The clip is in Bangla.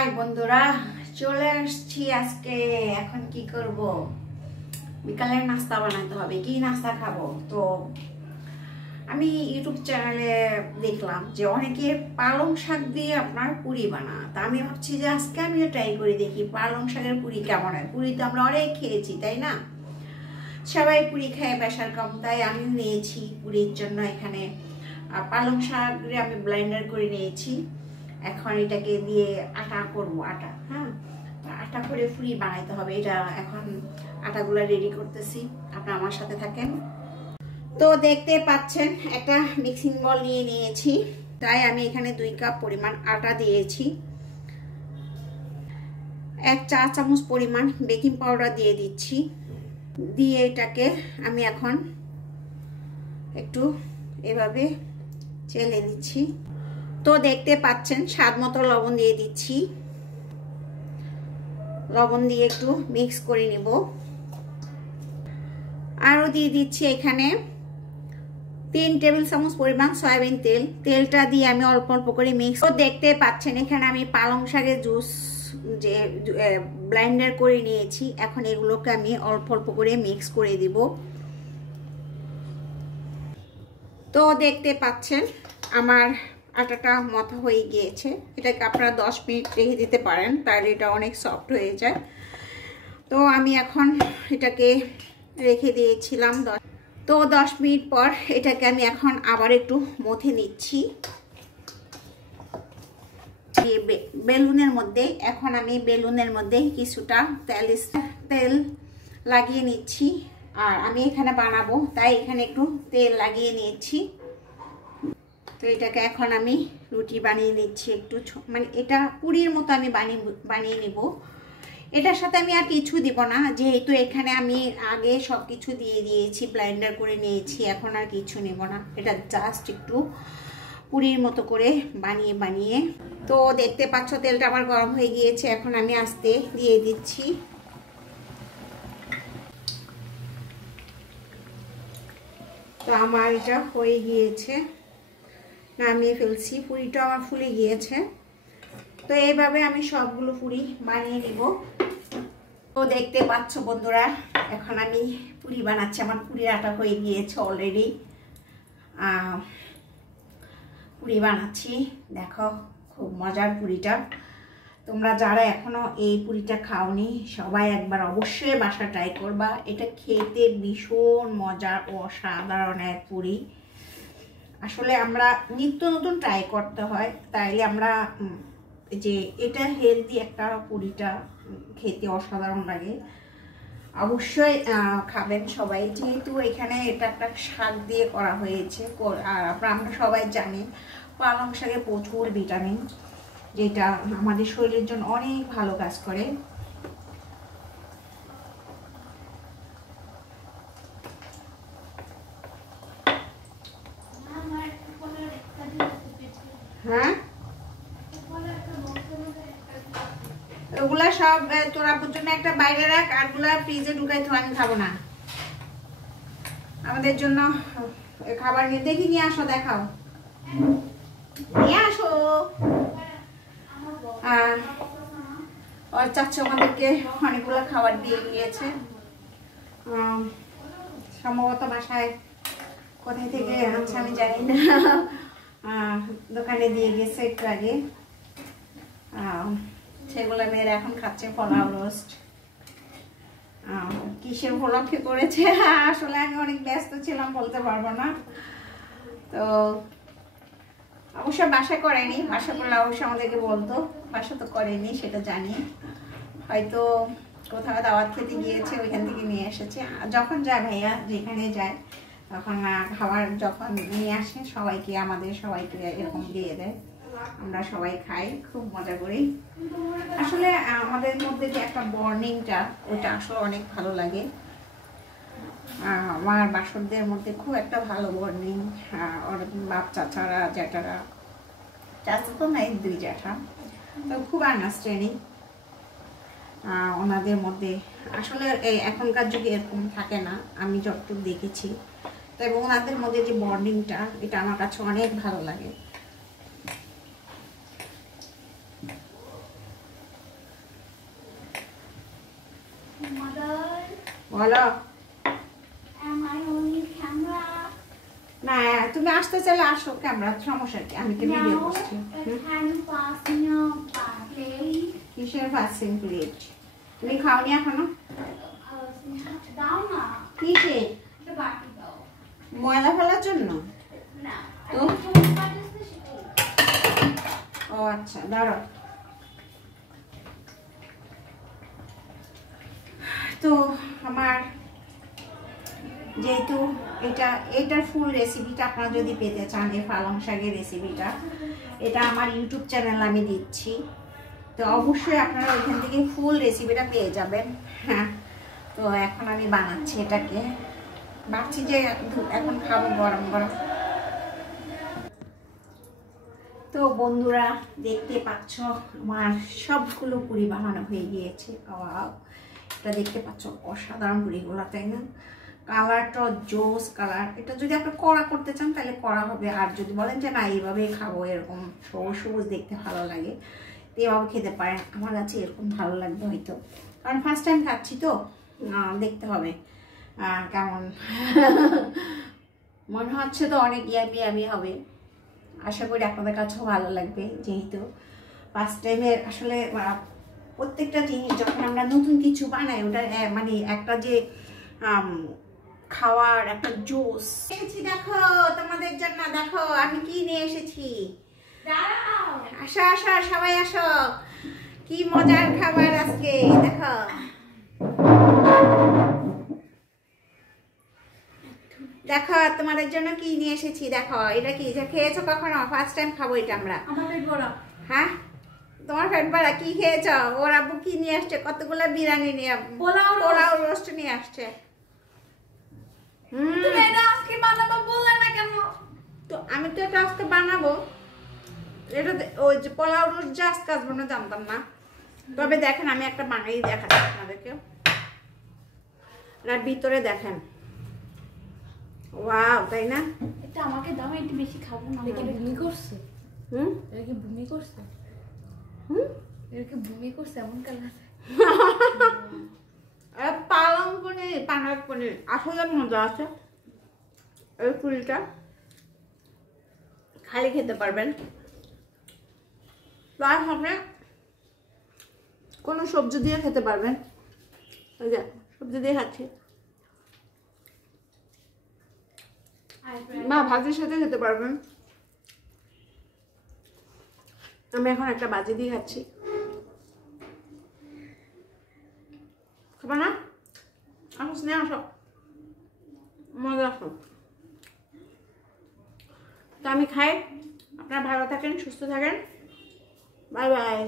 হাই বন্ধুরা, চলে আসছি আজকে। এখন কি করব, বিকালের নাস্তা বানাতে হবে। কি নাস্তা খাবো? তো আমি ইউটিউব চ্যানেলে দেখলাম যে অনেকে পালং শাক দিয়ে আপনার পুরি বানায়। তা আমি ভাবছি যে আজকে আমিও ট্রাই করে দেখি পালং শাকের পুরি কেমন হয়। পুরি তো আমরা অনেক খেয়েছি, তাই না? সবাই পুরি খায়, প্রেশার কম, তাই আমি নিয়েছি পুরির জন্য। এখানে পালং শাক আমি ব্লেন্ডার করে নিয়েছি। এখন এটাকে দিয়ে আটা করব, আটা। হ্যাঁ, আটা করে পুরি বানাইতে হবে। এটা এখন আটাগুলো রেডি করতেছি, আপনারা আমার সাথে থাকেন। তো দেখতে পাচ্ছেন একটা মিক্সিং বল নিয়ে নিয়েছি। তাই আমি এখানে 2 কাপ পরিমাণ আটা দিয়েছি। 1 চা চামচ পরিমাণ বেকিং পাউডার দিয়ে দিচ্ছি। দিয়ে এটাকে আমি এখন একটু এভাবে চেলে নিচ্ছি। তো দেখতে পাচ্ছেন স্বাদ মতো লবণ দিয়ে দিচ্ছি। লবণ দিয়ে একটু মিক্স করে নিব। আরও দিয়ে দিচ্ছি এখানে 3 টেবিল চামচ পরিমাণ সয়াবিন তেল। তেলটা দিয়ে আমি অল্প অল্প করে মিক্স। তো দেখতে পাচ্ছেন এখানে আমি পালং শাকের জুস যে ব্লেন্ডার করে নিয়েছি। এখন এগুলোকে আমি অল্প অল্প করে মিক্স করে দিব। তো দেখতে পাচ্ছেন আমার আটাটা মথা হয়ে গিয়েছে। এটাকে আপনারা 10 মিনিট রেখে দিতে পারেন, তাহলে এটা অনেক সফট হয়ে যায়। তো আমি এখন এটাকে রেখে দিয়েছিলাম। তো 10 মিনিট পর এটাকে আমি এখন আবার একটু মথে নিচ্ছি বেলুনের মধ্যে। এখন আমি বেলুনের মধ্যে কিছুটা তেল লাগিয়ে নিচ্ছি। আর আমি এখানে বানাবো, তাই এখানে একটু তেল লাগিয়ে নিয়েছি। তো এটাকে এখন আমি রুটি বানিয়ে নিচ্ছি। একটু মানে এটা পুরির মতো আমি বানিয়ে নিব। এটার সাথে আমি আর কিছু দিব না, যেহেতু এখানে আমি আগে সব কিছু দিয়ে দিয়েছি, ব্লেন্ডার করে নিয়েছি। এখন আর কিছু নেব না, এটা জাস্ট একটু পুরির মতো করে বানিয়ে। তো দেখতে পাচ্ছ তেলটা আমার গরম হয়ে গিয়েছে। এখন আমি আস্তে দিয়ে দিচ্ছি। তো আমার এটা হয়ে গিয়েছে, নামিয়ে ফেলছি। পুরিটা আমার ফুলে গিয়েছে। তো এইভাবে আমি সবগুলো পুরি বানিয়ে নিব। তো দেখতে পাচ্ছ বন্ধুরা, এখন আমি পুরি বানাচ্ছি। আমার পুরির আটা হয়ে গিয়েছে অলরেডি। পুরি বানাচ্ছি, দেখো খুব মজার পুরিটা। তোমরা যারা এখনো এই পুরিটা খাওনি, সবাই একবার অবশ্যই বাসা ট্রাই করবা। এটা খেতে ভীষণ মজার, অসাধারণ এক পুরি। আসলে আমরা নিত্য নতুন ট্রাই করতে হয়, তাইলে আমরা যে এটা হেলদি একটা পুরিটা খেতে অসাধারণ লাগে। অবশ্যই খাবেন সবাই, যেহেতু এখানে এটা একটা শাক দিয়ে করা হয়েছে। আর আমরা সবাই জানি পালং শাকে প্রচুর ভিটামিন, যেটা আমাদের শরীরের জন্য অনেক ভালো কাজ করে। হ্যাঁ, ওগুলা সব তোর আপুর জন্য একটা বাইরে রাখ, আর গুলা ফ্রিজে ঢুকাই তো। আমি খাবো না, আমাদের জন্য খাবার নিয়ে দেখি নিয়ে আসো, দেখাও, নিয়ে আসো। আর চাচ্ছ আমাদেরকে অনেকগুলো খাবার দিয়ে গিয়েছে। সম্ভবত বাসায় কোথায় থেকে আনছে আমি জানি না, দোকানে দিয়ে গেছে একটু আগে। সেগুলো মেয়েরা এখন খাচ্ছে। পোলাও রোস্ট কিসের উপলক্ষে করেছে আসলে আমি অনেক ব্যস্ত ছিলাম, বলতে পারবো না। তো অবশ্য বাসা করেনি, বাসা করলে অবশ্যই আমাদেরকে বলতো। বাসা তো করেনি, সেটা জানি। হয়তো কোথাও দাওয়াত খেতে গিয়েছে, ওইখান থেকে নিয়ে এসেছে। যখন যায় ভাইয়া, যেখানে যায় তখন খাবার যখন নিয়ে আসে সবাইকে, আমাদের সবাইকে এরকম দিয়ে দেয়। আমরা সবাই খাই, খুব মজা করি। আসলে আমাদের মধ্যে যে একটা বর্নিংটা, ওটা আসলে অনেক ভালো লাগে। আমার বাসরদের মধ্যে খুব একটা ভালো বর্নিং। ওর বাপ চাচারা, জ্যাঠারা, চাচা তো নাই, 2 জ্যাঠা, তো খুব আন্ডারস্ট্যান্ডিং ওনাদের মধ্যে। আসলে এখনকার যুগে এরকম থাকে না, আমি যতটুকু দেখেছি। তো এবং ওনাদের মধ্যে যে বন্ডিংটা, এটা আমার কাছে অনেক ভালো লাগে। বলো। Am I on camera? না তুমি আসতে চাইলে আসো, ক্যামেরা সমস্যা কি, আমি তো ভিডিও No, করছি। can you pass me your plate? কিসের পাচ্ছেন প্লেট? তুমি খাওনি এখনো? দাও না, কিসে? একটা বাটি দাও। ময়লা ফেলার জন্য? না, তো? একটা ছোট বাটি আছে সেটাই। ও আচ্ছা, দাঁড়াও। তো আমার যেহেতু এটার ফুল রেসিপিটা আপনারা যদি পেতে চান, এই পালং শাকের রেসিপিটা, এটা আমার ইউটিউব চ্যানেল আমি দিচ্ছি, তো অবশ্যই আপনারা ওইখান থেকে ফুল রেসিপিটা পেয়ে যাবেন। হ্যাঁ, তো এখন আমি বানাচ্ছি এটাকে, ভাবছি যে এখন খাবো গরম গরম। তো বন্ধুরা দেখতে পাচ্ছ আমার সবগুলো পুরি বানানো হয়ে গিয়েছে। এটা দেখতে পাচ্ছ অসাধারণ পুরিগুলো, তাই না? কালারটা জোস কালার। এটা যদি আপনি কড়া করতে চান তাহলে কড়া হবে, আর যদি বলেন যে না এইভাবে খাবো, এরকম সবুজ সবুজ দেখতে ভালো লাগে, তো এভাবে খেতে পারেন। আমার কাছে এরকম ভালো লাগবে হয়তো, কারণ ফার্স্ট টাইম খাচ্ছি তো, দেখতে হবে কেমন। মনে হচ্ছে তো অনেক ইয়ামি হবে। আশা করি আপনাদের কাছেও ভালো লাগবে, যেহেতু ফার্স্ট টাইমের আসলে প্রত্যেকটা জিনিস যখন আমরা নতুন কিছু বানাই, ওটা মানে একটা যে খাওয়ার একটা জোস। এসেছি দেখো তোমাদের জন্য, দেখো আমি কি নিয়ে এসেছি। আসো আসো সবাই আসো, কি মজার খাবার আজকে দেখো। দেখো তোমাদের জন্য কি নিয়ে এসেছি, দেখো এটা কি, যে খেয়েছো কখনো? ফার্স্ট টাইম খাবো এটা আমরা। হ্যাঁ, তোমার পেট ভরা? কি খেয়েছো? ওর আব্বু কি নিয়ে আসছে? কতগুলো বিরিয়ানি নিয়ে, পোলাও রোস্ট নিয়ে আসছে। তো আমি তো এটা আজকে বানাবো, এটা ওই যে পোলাও রোস্ট যে আজকে আসবো না জানতাম না, তবে দেখেন আমি একটা বানাই দেখাচ্ছি আপনাদেরকে। এটার ভিতরে দেখেন, ওয়াও, তাই না? এটা আমাকে দাও, একটু বেশি খাবো না। এটা কি ভূমি করছে? এটা কি ভূমি করছে? এটা কি ভূমি করছে? এমন কালার। পালং পনির, পালক পনির আসলে মজা আছে। এই পুরিটা খালি খেতে পারবেন, প্লাস আপনি কোনো সবজি দিয়ে খেতে পারবেন। ওই যে সবজি দিয়ে খাচ্ছি, বা ভাজির সাথে খেতে পারবেন। আমি এখন একটা ভাজি দিয়ে খাচ্ছি, খাবা না? আসো স্নেহ, আসো, মজা আসো। তো আমি খাই, আপনারা ভালো থাকেন, সুস্থ থাকেন, বাই বাই।